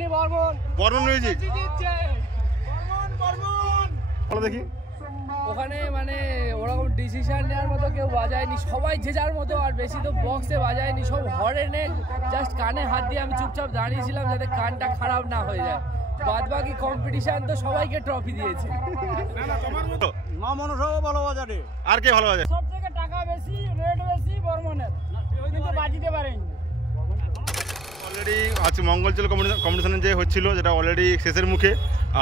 হয়নি বর্মন বর্মন মিউজিক বলো দেখি। ওখানে মানে ওরকম ডিসিশন নেওয়ার মতো কেউ বাজায়নি, সবাই যে যার মতো, আর বেশি তো বক্সে বাজায়নি, সব হরেনে জাস্ট কানে হাত দিয়ে আমি চুপচাপ দাঁড়িয়েছিলাম যাতে কানটা খারাপ না হয়ে যায়। বাদ বাকি কম্পিটিশন তো সবাইকে ট্রফি দিয়েছে। মা মনসাও ভালো বাজারে। আর কে ভালো বাজায়? সব থেকে টাকা বেশি, রেট বেশি বর্মনের, কিন্তু বাজিতে পারেনি। অলরেডি আজকে মঙ্গলচল কম্পিটিশনে যে হচ্ছিল যেটা অলরেডি শেষের মুখে,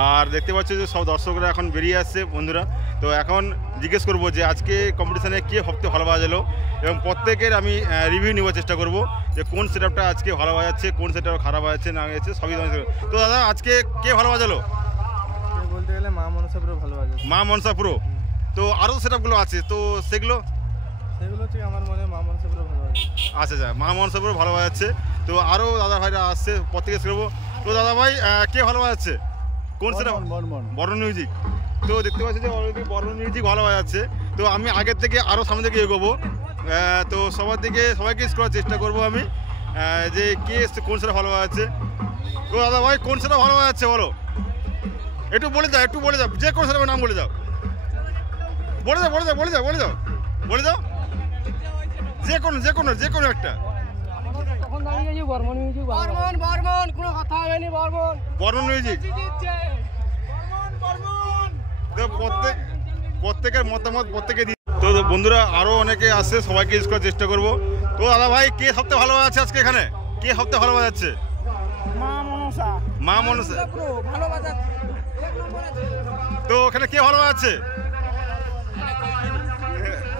আর দেখতে পাচ্ছি যে সব দর্শকরা এখন বেরিয়ে আসছে বন্ধুরা। তো এখন জিজ্ঞেস করবো যে আজকে কম্পিটিশনে কে সবথেকে ভালো বাজালো, এবং প্রত্যেকের আমি রিভিউ নেওয়ার চেষ্টা করব যে কোন সেটআপটা আজকে ভালো বাজাচ্ছে, কোন সেটআপ খারাপ বাজাচ্ছে না গেছে সবই। তো দাদা আজকে কে ভালো বাজালো? বলতে গেলে মা মনসা পুরো ভালো বাজাচ্ছে। মা মনসা পুরো। তো আরও সেটআপগুলো আছে, তো সেগুলো হচ্ছে আমার মনে হয় মা মনসা পুরো ভালো বাজাচ্ছে। আচ্ছা আচ্ছা, মা মনসা পুরো ভালো বাজাচ্ছে। তো আরও দাদা ভাইরা আসছে, প্রত্যেকে শুনবো। তো দাদা ভাই কে ভালো বাজাচ্ছে, কোন সেটআপ? বর্মন মিউজিক। তো দেখতে পাচ্ছি যে অলরেডি বর্মন মিউজিক ভালো বাজাচ্ছে। তো আমি আগের থেকে আরও সামনে থেকে এগোবো, তো সবার দিকে সবাইকে করার চেষ্টা করবো আমি যে কে কোন সেটা ভালো বাজাচ্ছে। তো দাদা ভাই কোন সেটা ভালো বাজাচ্ছে বলো, একটু বলে যাও, একটু বলে যাও, যে কোন সেটা নাম বলে যাও, বলে যাও, বলে যাও, বলে যাও, বলে যাও, বলে যাও, যে কোনো যে কোনো যে কোনো একটা। বর্মন কোনো কথা হয়নি, বর্মন মিউজিক। তো প্রত্যেকের মতামত প্রত্যেকে দিই। তো বন্ধুরা আরও অনেকে আসছে, সবাইকে ইউজ করার চেষ্টা করবো। তো দাদা ভাই কে সবথেকে ভালো বাজাচ্ছে আজকে এখানে, কে সবথেকে ভালো বাজাচ্ছে? মা মনসা। মা মনসা ভালো বাজাচ্ছে। তো এখানে কে ভালো বাজাচ্ছে?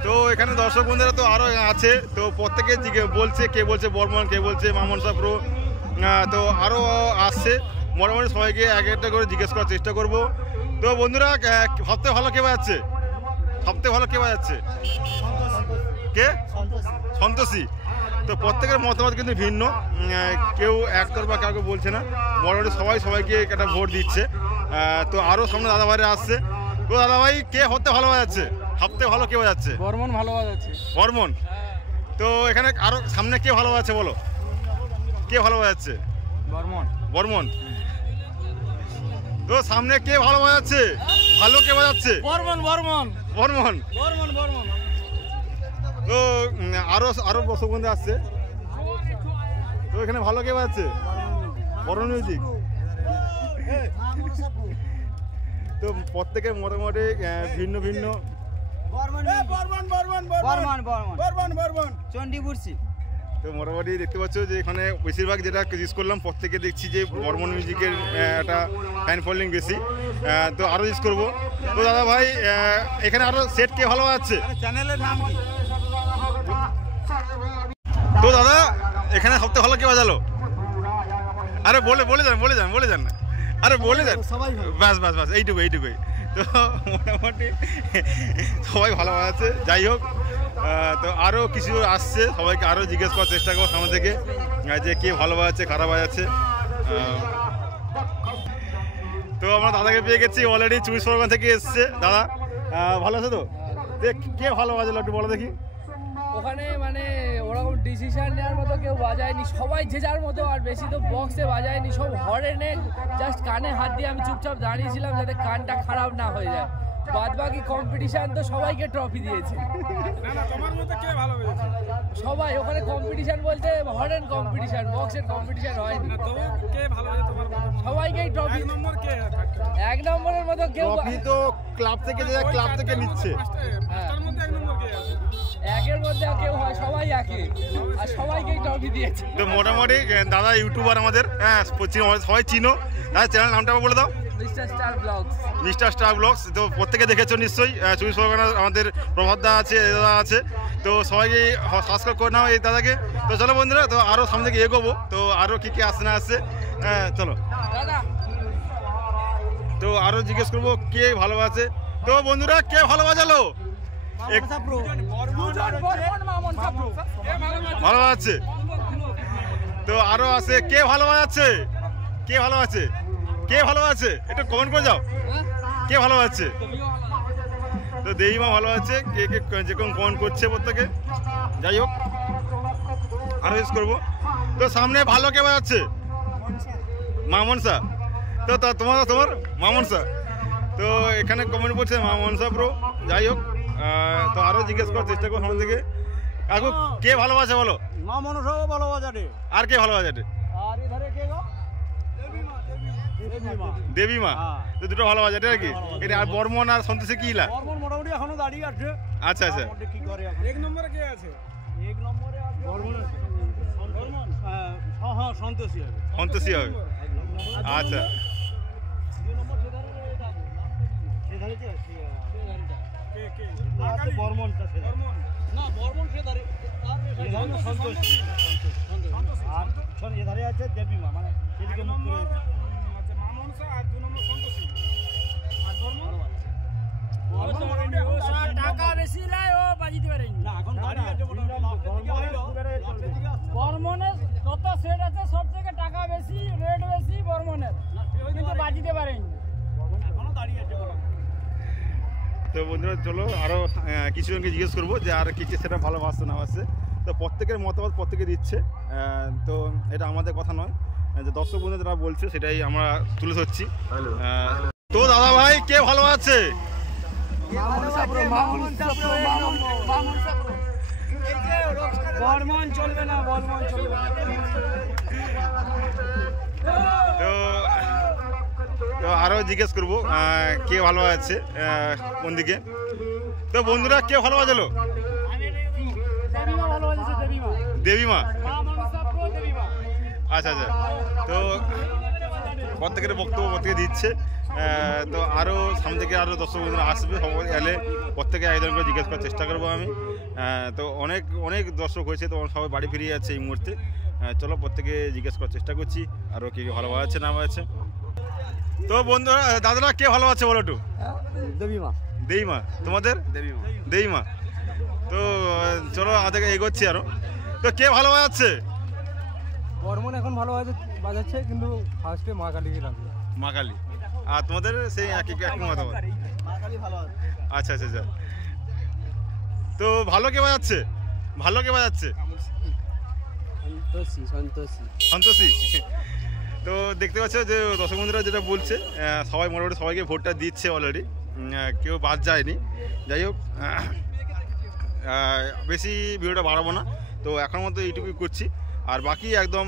তো এখানে দর্শক বন্ধুরা তো আরও আছে, তো প্রত্যেকে বলছে, কে বলছে বর্মন, কে বলছে মা মনসা প্রো। তো আরও আসছে, মোটামুটি সবাইকে এক একটা করে জিজ্ঞেস করার চেষ্টা করব। তো বন্ধুরা সবথেকে ভালো কে বাজাচ্ছে, সবথেকে ভালো কে বাজাচ্ছে? কে? সন্তোষী। তো প্রত্যেকের মতামত কিন্তু ভিন্ন, কেউ একতরফা কাউকে বলছে না, মোটামুটি সবাইকে একটা ভোট দিচ্ছে। তো আরও সামনে দাদাভাইরা আসছে। তো দাদাভাই কে সবথেকে ভালো বাজাচ্ছে, সবথেকে ভালো কে বাজাচ্ছে? বর্মন ভালো বাজাচ্ছে। বর্মন। তো এখানে আরও সামনে কে ভালো বাজাচ্ছে বলো, কে ভালো বাজাচ্ছে? বর্মন। বর্মন। তো সামনে কে ভালো বাজাচ্ছে, ভালো কে বাজাচ্ছে? বর্মন। বর্মন। তো আরো দর্শক বন্ধু আসছে, তো এখানে ভালো কে বাজাচ্ছে? বর্মন মিউজিক। তো প্রত্যেকের মোটামুটি ভিন্ন ভিন্ন। তো মোটামুটি দেখতে পাচ্ছ যে এখানে বেশিরভাগ যেটা ইউজ করলাম, প্রত্যেকে দেখছি যে বর্মন মিউজিকের একটা ফ্যান ফলোইং বেশি। তো আরও ইউজ করবো। তো দাদা ভাই এখানে আরও সেট কে ভালো বাজাচ্ছে? চ্যানেলের নাম কি? তো দাদা এখানে সবথেকে ভালো কে বাজালো? আরে বলে যান আরে বলে যান, বাস এইটুকুই। তো মোটামুটি সবাই ভালো বাজাচ্ছে। যাই হোক, তো আরও কিছু আসছে, সবাইকে আরও জিজ্ঞেস করার চেষ্টা করবো সামনে থেকে যে কে ভালো বাজাচ্ছে, খারাপ বাজাচ্ছে। তো আমরা দাদাকে পেয়ে গেছি, অলরেডি 24 থেকে এসছে। দাদা ভালো আছে তো? কে ভালো বাজালো একটু বলো দেখি। ওখানে মানে ওরকম ডিসিশন নেওয়ার মতো কেউ বাজায়নি, সবাই যে যার মতো, আর বেশি তো বক্সে বাজায়নি, সব হরেনে জাস্ট কানে হাত দিয়ে আমি চুপচাপ দাঁড়িয়েছিলাম যাতে কানটা খারাপ না হয়ে যায়। বাদ বাকি কম্পিটিশন তো সবাইকে ট্রফি দিয়েছে। সবাই ওখানে কম্পিটিশন বলতে হরেন কম্পিটিশন, বক্সের কম্পিটিশন হয়নি। সবাইকেই ট্রফি। এক নম্বরের মতো কেউ তো ক্লাব থেকে নিচ্ছে। একের মধ্যে কেউ হয়, সবাই একে, আর সবাইকেই ট্রফি দিয়েছে। তো মোটামুটি দাদা ইউটিউবার আমাদের, সবাই চিনো। দাদা চ্যানেল নামটা বলে দাও। Mister star blogs. তো প্রত্যেকে দেখেছো নিশ্চয়ই, 24 আমাদের প্রভাতদা আছে, দাদা আছে। তো সবাইকে সাবস্ক্রাইব করে নাও এই দাদাকে। তো চলো বন্ধুরা, তো আরও সামনে থেকে এগোবো, তো আরও কী আসছে না আসছে, চলো। তো আরও জিজ্ঞেস করবো কে ভালো আছে। তো বন্ধুরা কে ভালো বাজালো? ভালো আছে। তো আরো আছে, কে ভালো আছে? একটু কমেন্ট করে যাও, কে ভালো আছে? তো দেহিমা ভালো আছে, কে যেরকম কমেন্ট করছে প্রত্যেকে। যাই হোক, আরো ইউজ করবো। তো সামনে ভালো কে বাজাচ্ছে? মা মনসা। তো তোমার মা মনসা। তো এখানে কমেন্ট করছে মা মনসা প্রো। যাই হোক, তো আরও জিজ্ঞেস করার চেষ্টা করো সামনে থেকে। কাকু কে ভালোবাসে বলো? মা মনসাও ভালোবাসে রে। আর কে ভালোবাসে? আর এধারে কে গো? দেবী মা। তো দুটো ভালোবাসে আর কি। এটা আর বর্মন আর সন্তোষী কি লা? বর্মন মোটামুটি এখনো দাঁড়িয়ে আছে। আচ্ছা আচ্ছা। কি করে এক নম্বরে কে আছে? এক নম্বরে আছে বর্মন। হ্যাঁ সন্তোষী হবে। সন্তোষী হবে। আচ্ছা। দুই নম্বর সেধারে এটা সেধারে কে আছে? কে আছে বর্মনটা সেধারে। না বর্মন সেধারে। আর এধারে সন্তোষী। আর পিছনে এধারে আছে দেবী মা, মানে সেদিকে মুখ করে। আচ্ছা মা মনসা আর দুই নম্বর সন্তোষী। আর বর্মন টাকা বেশি নাই, ও বাজিতে পারেনি। না এখন দাঁড়িয়ে আছে বর্মনের যত সেট আছে সব থেকে টাকা বেশি, রেট বেশি বর্মনের, কিন্তু বাজিতে পারেনি। এখনো দাঁড়িয়ে আছে। তো বন্ধুরা চলো আরও কিছুজনকে জিজ্ঞেস করবো যে আর কি সেটা ভালোবাসছে না বাসছে। তো প্রত্যেকের মতামত প্রত্যেকে দিচ্ছে। তো এটা আমাদের কথা নয়, যে দর্শক বন্ধু যারা বলছে সেটাই আমরা তুলে ধরছি। তো দাদা ভাই কে ভালোবাসছে? বর্মন চলবে না, বর্মন চলবে না। তো আরও জিজ্ঞেস করবো কে ভালোবাসছে কোন দিকে। তো বন্ধুরা কে ভালোবাসলো? দেবী মা। আচ্ছা আচ্ছা। তো প্রত্যেকের বক্তব্য প্রত্যেকে দিচ্ছে। তো আরও সামনে থেকে আরও দর্শক বন্ধুরা আসবে, সবাই এলে প্রত্যেকে একজন করে জিজ্ঞেস করার চেষ্টা করবো আমি। তো অনেক দর্শক হয়েছে, তো সবাই বাড়ি ফিরে যাচ্ছে এই মুহূর্তে। চলো প্রত্যেকে জিজ্ঞেস করার চেষ্টা করছি আরও কে ভালোবাসছে না ভালোবাসছে। তো বন্ধুরা দাদারা কে ভালোবাসছে বলো একটু? দেবী মা। দেবী মা। তোমাদের? দেবী মা। তো চলো আমাদেরকে এগোচ্ছি আরও। তো কে ভালোবাসছে? বর্মন এখন ভালো বাজাচ্ছে, কিন্তু ফার্স্টে মা কালীকে রাখবে। মা কালী। আর তোমাদের সেই একই মতামত? মা কালী ভালো আছে। আচ্ছা আচ্ছা আচ্ছা। তো ভালো কে বাজাচ্ছে? ভালো কে বাজাচ্ছে? সন্তোষী। তো দেখতে পাচ্ছ যে দর্শক বন্ধুরা যেটা বলছে, সবাই মোটামুটি সবাইকে ভোটটা দিচ্ছে অলরেডি, কেউ বাদ যায়নি। যাই হোক, বেশি ভিডিওটা বাড়াবো না, তো এখন মতো এইটুকুই করছি। আর বাকি একদম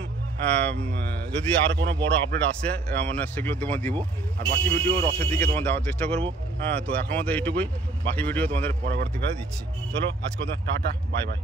যদি আর কোনো বড় আপডেট আসে মানে সেগুলো তোমার দিব, আর বাকি ভিডিও রসের দিকে তোমার দেওয়ার চেষ্টা করবো। হ্যাঁ, তো এখন মতো এইটুকুই, বাকি ভিডিও তোমাদের পরবর্তীকালে দিচ্ছি। চলো আজকে টাটা, বাই বাই।